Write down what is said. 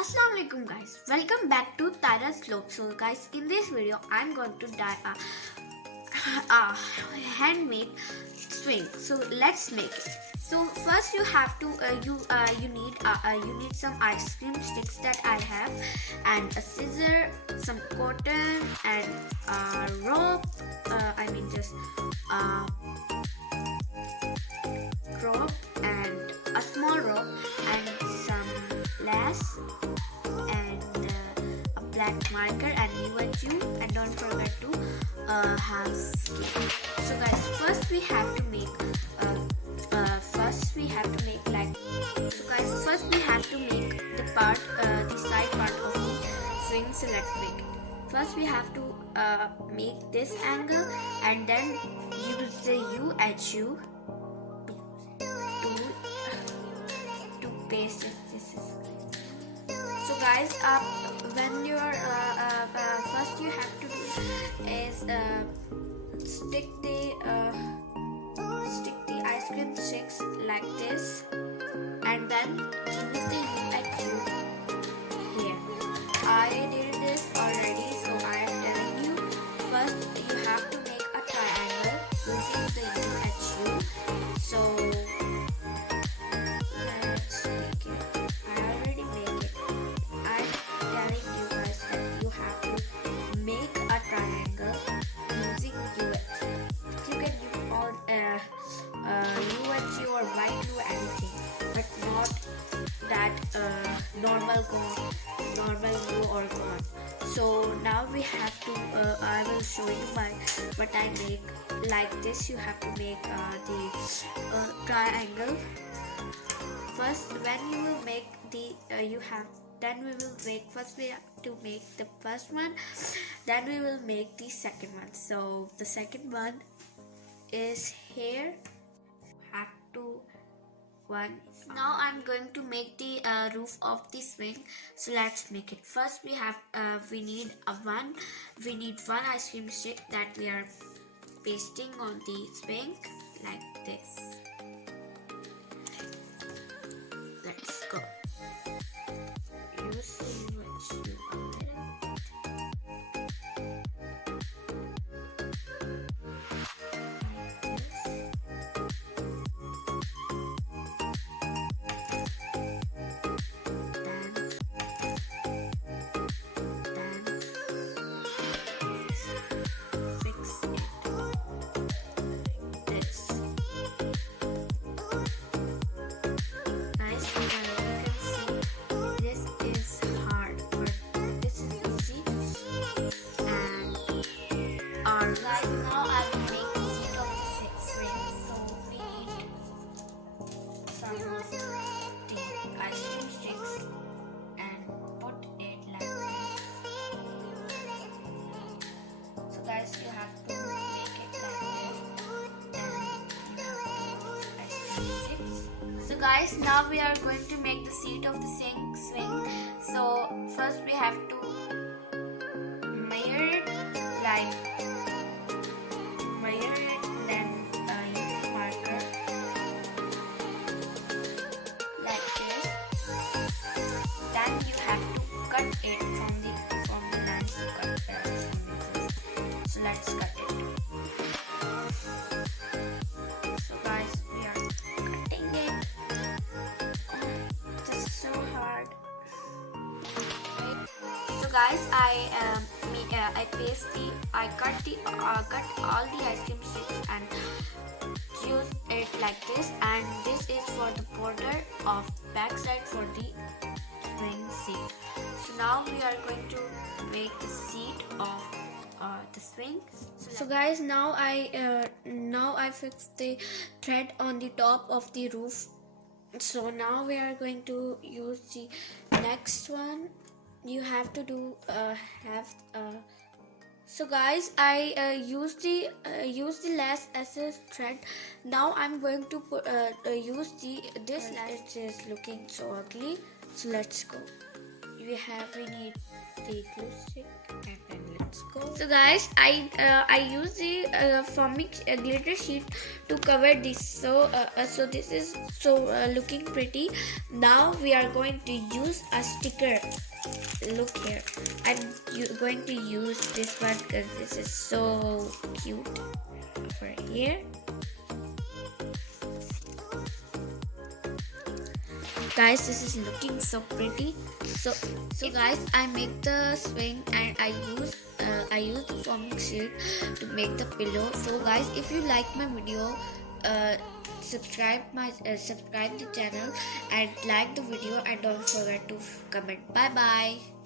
Assalamualaikum guys, welcome back to Tara's Vlog. So guys, in this video I'm going to a handmade swing. So let's make it. So first you have to you need some ice cream sticks that I have, and a scissor, some cotton, and a rope. Rope and a small rope and some lace and a black marker and you, and don't forget to have skin. So guys, first we have to make the side part of the swing. So let's make it. First we have to make this angle, and then use the U to paste it. So guys, when you're first you have to do is stick the ice cream sticks like this, and then use the U here. I did this already, so I am telling you. First you have to make a triangle using the U. So let's make it. I already made it. I'm telling you guys that you have to make a triangle using UH. You can use all UH or white glue, anything, but not that normal glue or gone. So now we have to I will show you what I make. Like this, you have to make the triangle. First, when you will make the first we have to make the first one, then we will make the second one. So the second one is here. Have to one. Now I'm going to make the roof of the swing. So let's make it. First we need one ice cream stick that we are pasting on the swing like this. Let's go. Use the UH a little bit. Guys, now I will make the seat of the swing. So we need some of the ice cream sticks and put it like this. So guys, you have to make it like this, and you have to put ice cream sticks. So guys, now we are going to make the seat of the swing. So first we have to measure it like it from the lines you cut so let's cut it. So guys, we are cutting it. This is so hard. So guys, I cut all the ice cream sticks and use it like this, and this is for the border of backside for the swing seat. So now we are going to make the seat of the swing. So guys, now I fixed the thread on the top of the roof. So now we are going to use the next one. You have to do so guys, I use the lace as a thread. Now I'm going to use this lace. It is looking so ugly. So let's go. We need the glue stick and then let's go. So guys, I use the foaming glitter sheet to cover this. So this is looking pretty. Now we are going to use a sticker. Look here, I'm going to use this one because this is so cute. Over here, guys, this is looking so pretty. So guys, I make the swing and I use the foaming sheet to make the pillow. So guys, if you like my video, subscribe the channel and like the video, and don't forget to comment. Bye bye.